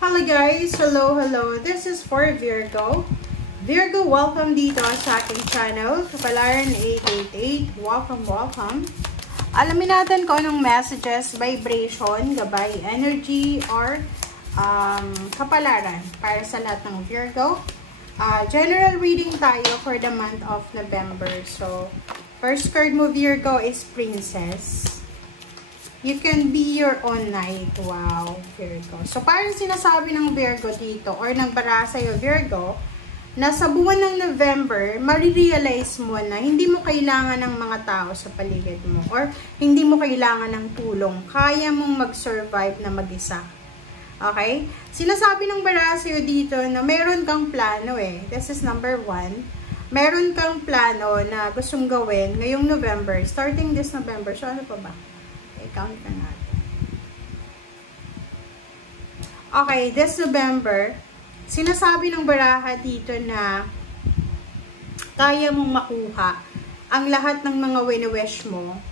Hello guys! Hello! This is for Virgo. Virgo, welcome dito sa aking channel, Kapalaran 888. Welcome. Alamin natin kung anong messages, vibration, gabay, energy, or kapalaran para sa lahat ng Virgo. General reading tayo for the month of November. So, first card mo Virgo is Princess. You can be your own knight. Wow, Virgo. So, parang sinasabi ng Virgo dito, or ng bara sa'yo, Virgo, na sa buwan ng November, marirealize mo na hindi mo kailangan ng mga tao sa paligid mo, or hindi mo kailangan ng tulong. Kaya mong mag-survive na mag-isa. Okay? Sinasabi ng bara sa'yo dito na meron kang plano eh. This is number 1. Meron kang plano na gustong gawin ngayong November, starting this November. So, ano pa ba? Count na natin. Okay, this November, sinasabi ng baraha dito na kaya mong makuha ang lahat ng mga wini-wish mo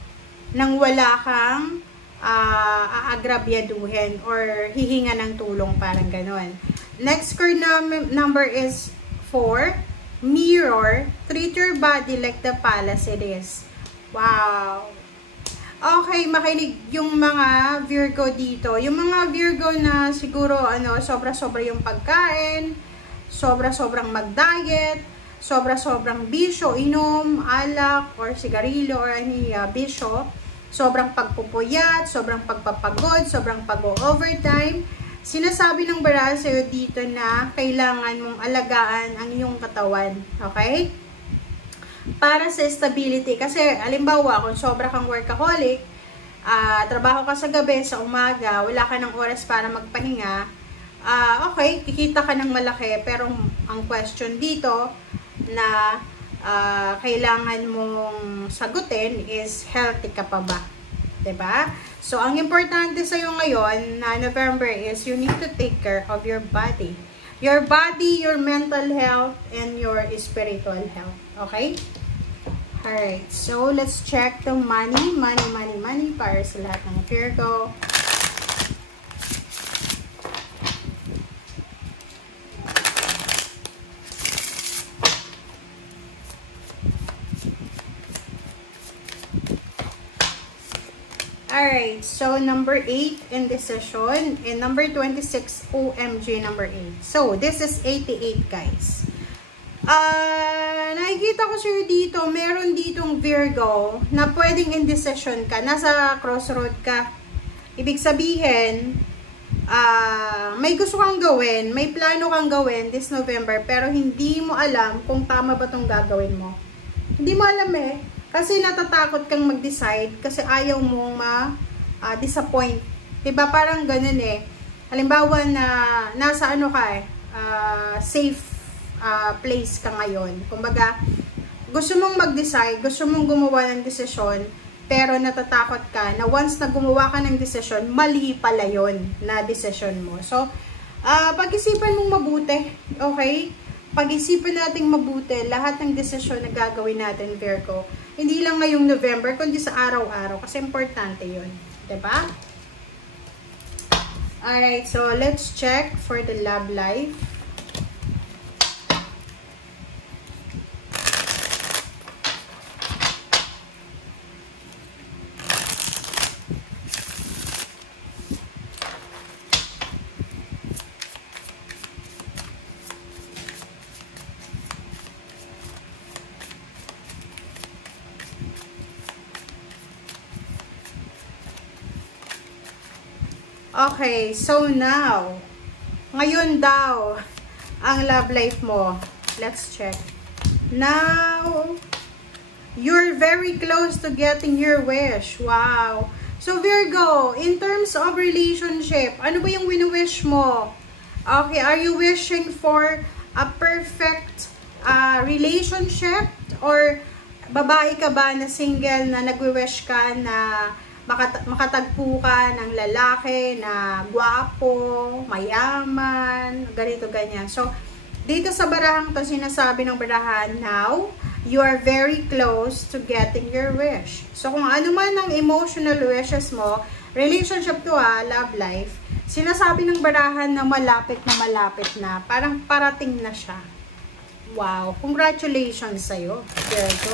nang wala kang aagrabyaduhin or hihinga ng tulong, parang ganon. Next card number is 4. Mirror. Treat your body like the palace it is. Wow! Okay, makinig yung mga Virgo dito. Yung mga Virgo na siguro sobra-sobra yung pagkain, sobra-sobrang mag-diet, sobra-sobrang bisyo, inom, alak, or sigarilyo, or any bisyo, sobrang pagpupuyat, sobrang pagpapagod, sobrang pag-overtime. Sinasabi ng bara sa'yo dito na kailangan mong alagaan ang iyong katawan. Okay? Para sa stability. Kasi, alimbawa, kung sobra kang workaholic, trabaho ka sa gabi, sa umaga, wala ka ng oras para magpahinga, okay, kikita ka ng malaki, pero ang question dito na kailangan mong sagutin is, healthy ka pa ba? Diba? So, ang importante sa'yo ngayon na November is you need to take care of your body. Your body, your mental health, and your spiritual health. Okay? Alright, so let's check the money para sa lahat ng Virgo. Alright, so number 8, indecision, and number 26, OMG number 8. So, this is 88, guys. Nakikita ko sa'yo dito, meron ditong Virgo na pwedeng indecision ka, nasa crossroad ka. Ibig sabihin, may gusto kang gawin, may plano kang gawin this November, pero hindi mo alam kung tama ba itong gagawin mo. Hindi mo alam eh, kasi natatakot kang mag-decide, kasi ayaw mong ma-disappoint. Diba parang ganun eh. Halimbawa na nasa safe place ka ngayon. Kumbaga, gusto mong mag-decide, gusto mong gumawa ng desisyon, pero natatakot ka na once na gumawa ka ng desisyon, mali pala yun na desisyon mo. So, pag-isipan mong mabuti, okay? Pag-isipan nating mabuti lahat ng desisyon na gagawin natin, Virgo. Hindi lang ngayong November, kundi sa araw-araw, kasi importante yun. Diba? Alright, so let's check for the love life. Okay, so now, ngayon daw, ang love life mo. Let's check. Now, you're very close to getting your wish. Wow. So, Virgo, in terms of relationship, ano ba yung wini-wish mo? Okay, are you wishing for a perfect relationship? Or babae ka ba na single na nagwi-wish ka na makatagpo ka ng lalaki na gwapo, mayaman, ganito, ganyan. So, dito sa barahang to, sinasabi ng barahan, now, you are very close to getting your wish. So, kung ano man ang emotional wishes mo, relationship to love life, Sinasabi ng barahan na malapit na. Parang parating na siya. Wow. Congratulations sa'yo, Virgo.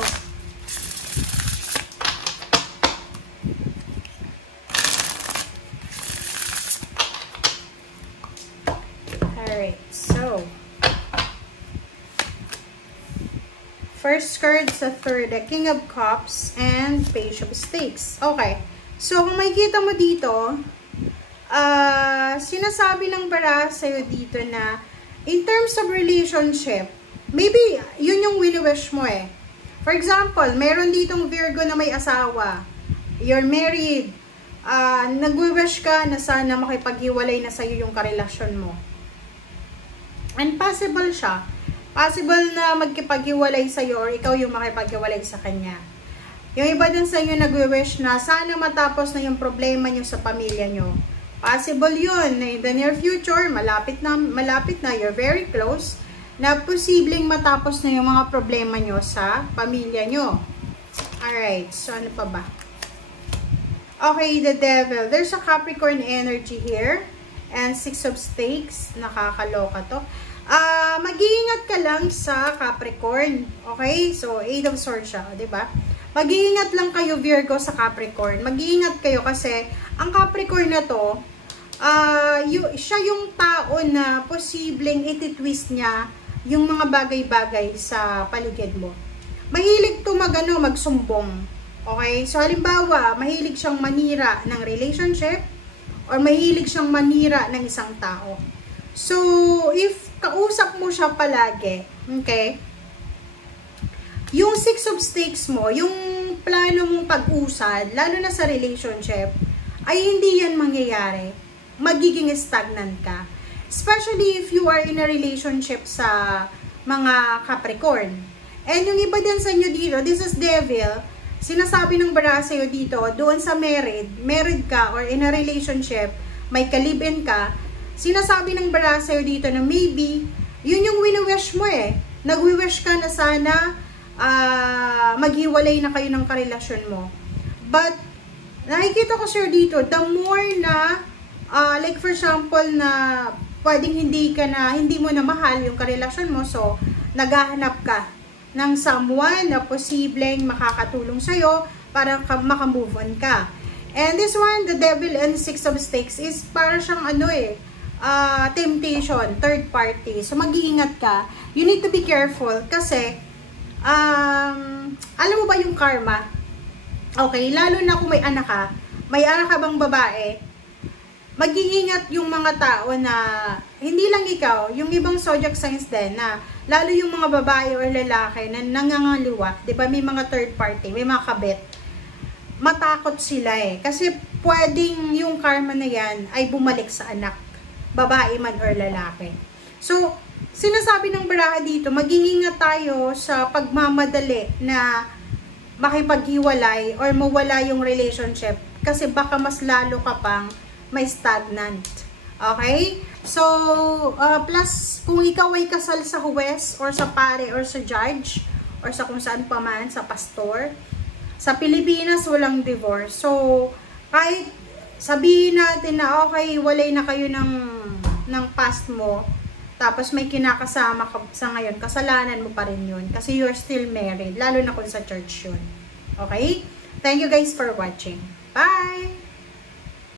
Alright. So, first card sa third, the King of Cups and Page of Stakes. Okay. So, kung makikita mo dito, sinasabi ng bara sa'yo dito na in terms of relationship, maybe yun yung wini-wish mo eh. For example, meron ditong Virgo na may asawa. You're married. Nagwi-wish ka na sana makipaghiwalay na sa'yo yung karelasyon mo. And possible siya. Possible na magkipaghiwalay sa'yo or ikaw yung makipaghiwalay sa kanya. Yung iba din sa inyo nagwi-wish na sana matapos na yung problema nyo sa pamilya nyo. Possible yun. In the near future, malapit na, you're very close, na posibleng matapos na yung mga problema nyo sa pamilya nyo. Alright, so ano pa ba? Okay, the Devil. There's a Capricorn energy here. And 6 of Stakes. Nakakaloka to. Mag-iingat ka lang sa Capricorn. Okay? So, 8 of Swords siya. Diba? Mag-iingat lang kayo, Virgo, sa Capricorn. Mag-iingat kayo kasi ang Capricorn na to, siya yung tao na posibleng ititwist niya yung mga bagay-bagay sa paligid mo. Mahilig to magsumbong. Okay? So, halimbawa, mahilig siyang manira ng relationship or mahilig siyang manira ng isang tao. So, if kausap mo siya palagi, okay, yung 6 of Stakes mo, yung plano mong pag-usad, lalo na sa relationship, ay hindi yan mangyayari. Magiging stagnant ka. Especially if you are in a relationship sa mga Capricorn. And yung iba din sa inyo dito, this is Devil, sinasabi ng bara sa'yo dito, doon sa married ka or in a relationship, may ka-live-in ka, sinasabi ng bara sa'yo dito na maybe, yun yung wini-wish mo eh. Nagwi-wish ka na sana maghiwalay na kayo ng karelasyon mo. But, nakikita ko sir dito, the more na, like for example, na pwedeng hindi mo na mahal yung karelasyon mo, so, naghahanap ka ng someone na posibleng makakatulong sa'yo para makamove on ka. And this one, the Devil and 6 of Stakes is para siyang temptation, third party. So, mag-iingat ka. You need to be careful kasi alam mo ba yung karma? Okay, lalo na kung may anak ka bang babae, mag-iingat yung mga tao na, hindi lang ikaw, yung ibang zodiac signs din na, lalo yung mga babae or lalaki na nangangaliwa, di ba may mga third party, may mga kabit, matakot sila eh. Kasi pwedeng yung karma na yan ay bumalik sa anak, babae man or lalaki. So, sinasabi ng baraha dito, mag-iingat tayo sa pagmamadali na makipaghiwalay or mawala yung relationship kasi baka mas lalo ka pang may stagnant. Okay? So, plus, kung ikaw ay kasal sa huwes or sa pare or sa judge or sa kung saan pa man, sa pastor, sa Pilipinas walang divorce. So, kahit sabihin natin na okay, walay na kayo ng past mo, tapos may kinakasama ka sa ngayon, kasalanan mo pa rin yun. Kasi you're still married. Lalo na kung sa church yun. Okay? Thank you guys for watching. Bye!